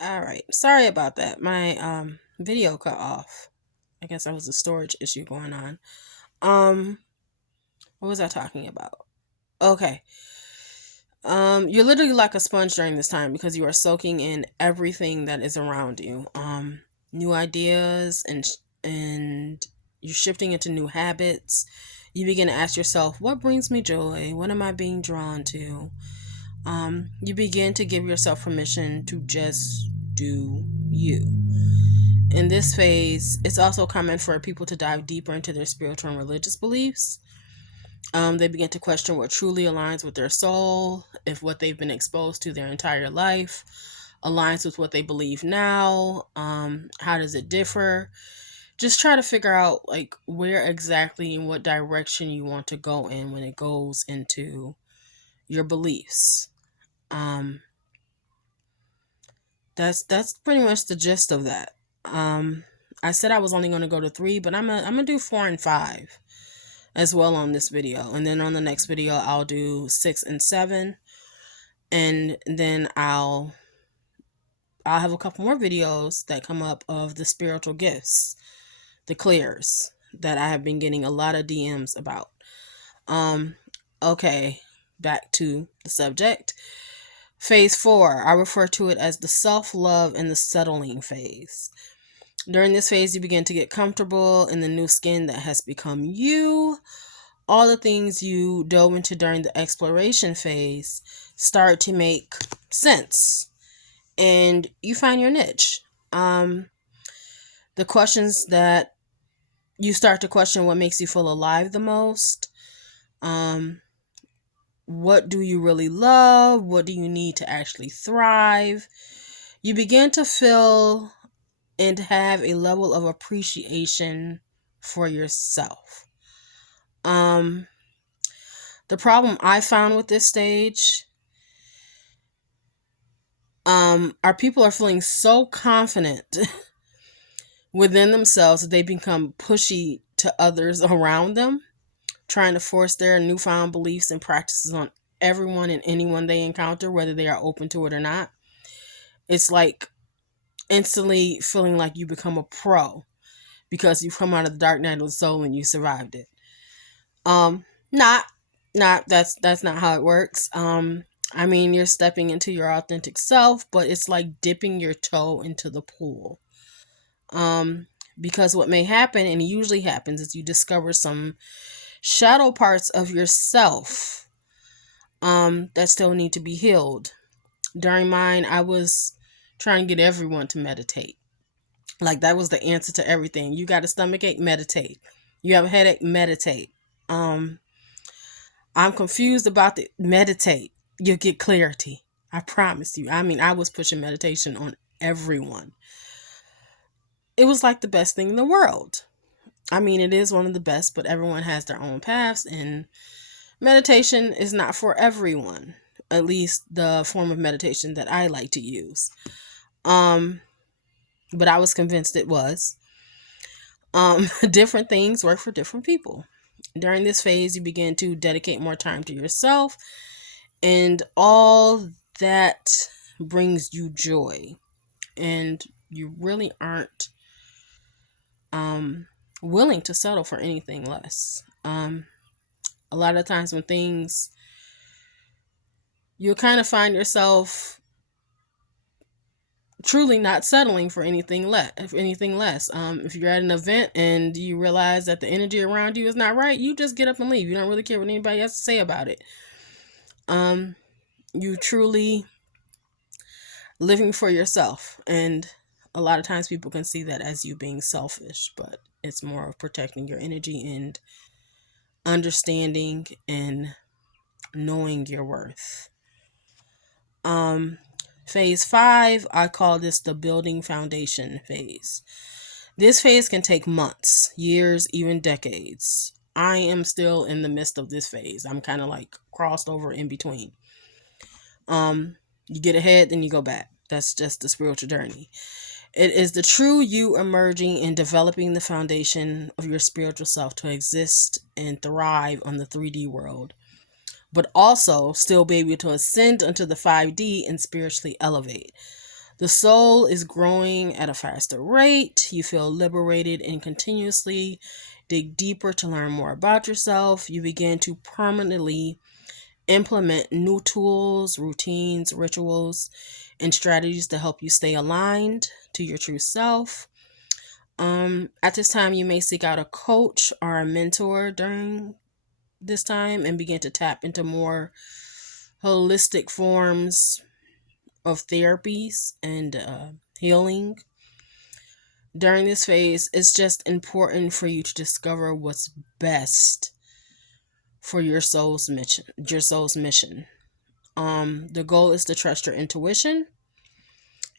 All right. Sorry about that. My video cut off. I guess that was a storage issue going on. Um what was I talking about? Okay. You're literally like a sponge during this time because you are soaking in everything that is around you. New ideas and you're shifting into new habits. You begin to ask yourself, what brings me joy? What am I being drawn to? You begin to give yourself permission to just do you. In this phase, it's also common for people to dive deeper into their spiritual and religious beliefs. They begin to question what truly aligns with their soul, if what they've been exposed to their entire life aligns with what they believe now. How does it differ? Just try to figure out like where exactly and what direction you want to go in when it goes into your beliefs. Um, that's pretty much the gist of that. Um, I said I was only going to go to three, but I'm gonna do four and five as well on this video, and then on the next video I'll do six and seven, and then I'll have a couple more videos that come up of the spiritual gifts, the clears that I have been getting a lot of DMs about. Um, okay, back to the subject. Phase four, I refer to it as the self love and the settling phase. During this phase, you begin to get comfortable in the new skin that has become you. All the things you dove into during the exploration phase start to make sense and you find your niche. The questions that you start to question what makes you feel alive the most. Um, what do you really love? What do you need to actually thrive? You begin to feel and have a level of appreciation for yourself. Um, the problem I found with this stage, our people are feeling so confident within themselves that they become pushy to others around them, trying to force their newfound beliefs and practices on everyone and anyone they encounter, whether they are open to it or not. It's like instantly feeling like you become a pro because you've come out of the dark night of the soul and you survived it. Um, not, that's not how it works. I mean, you're stepping into your authentic self, but it's like dipping your toe into the pool. Um, because what may happen, and it usually happens, is you discover some shadow parts of yourself that still need to be healed. During mine, I was trying to get everyone to meditate. Like that was the answer to everything. You got a stomach ache, meditate. You have a headache, meditate. Um, I'm confused about the meditate. You'll get clarity. I promise you. I mean, I was pushing meditation on everyone. It was like the best thing in the world. I mean, it is one of the best, but everyone has their own paths, and meditation is not for everyone. At least the form of meditation that I like to use. Um, but I was convinced it was. Different things work for different people. During this phase, you begin to dedicate more time to yourself, and all that brings you joy. And you really aren't um, willing to settle for anything less. A lot of times when things, you'll kind of find yourself truly not settling for anything less. If you're at an event and you realize that the energy around you is not right, you just get up and leave. You don't really care what anybody has to say about it. You truly living for yourself, and a lot of times people can see that as you being selfish, but it's more of protecting your energy and understanding and knowing your worth. Um, Phase five, I call this the building foundation phase. This phase can take months, years, even decades. I am still in the midst of this phase. I'm kind of like crossed over in between. You get ahead, then you go back. That's just the spiritual journey. It is the true you emerging and developing the foundation of your spiritual self to exist and thrive on the 3D world, but also still be able to ascend into the 5D and spiritually elevate. The soul is growing at a faster rate. You feel liberated and continuously dig deeper to learn more about yourself. You begin to permanently implement new tools, routines, rituals, and strategies to help you stay aligned to your true self. At this time, you may seek out a coach or a mentor during this time and begin to tap into more holistic forms of therapies and healing. During this phase, it's just important for you to discover what's best for your soul's mission. The goal is to trust your intuition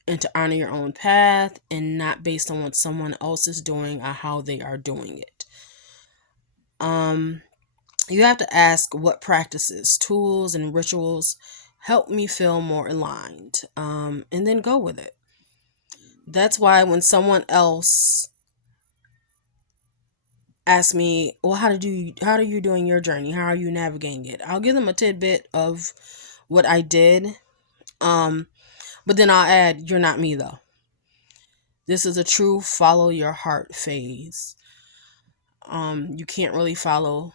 and to honor your own path and not based on what someone else is doing or how they are doing it. You have to ask what practices, tools, and rituals help me feel more aligned, and then go with it. That's why when someone else asks me, well, how are you doing your journey? How are you navigating it? I'll give them a tidbit of what I did. But then I'll add, you're not me though. This is a true follow your heart phase. You can't really follow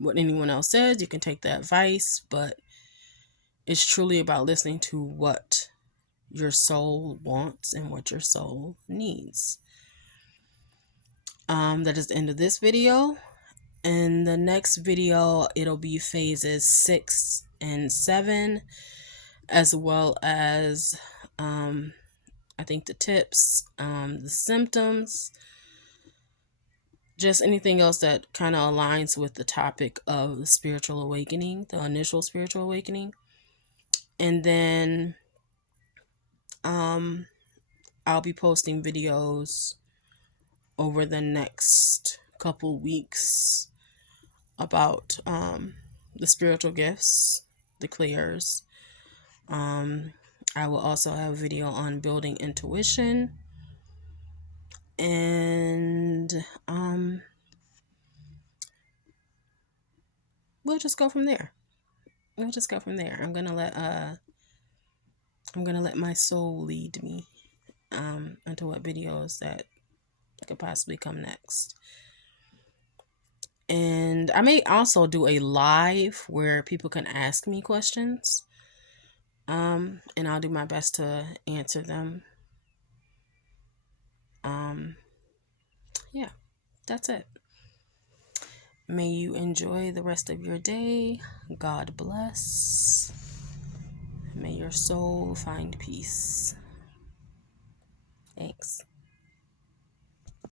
what anyone else says. You can take the advice, but it's truly about listening to what your soul wants and what your soul needs. That is the end of this video. In the next video, it'll be phases 6 and 7, as well as I think the tips, the symptoms, just anything else that kind of aligns with the topic of the spiritual awakening, the initial spiritual awakening. And then I'll be posting videos over the next couple weeks about the spiritual gifts, the clairs. I will also have a video on building intuition, and we'll just go from there. I'm gonna let my soul lead me into what videos that could possibly come next. And I may also do a live where people can ask me questions. And I'll do my best to answer them. Yeah, that's it. May you enjoy the rest of your day. God bless. May your soul find peace. Thanks.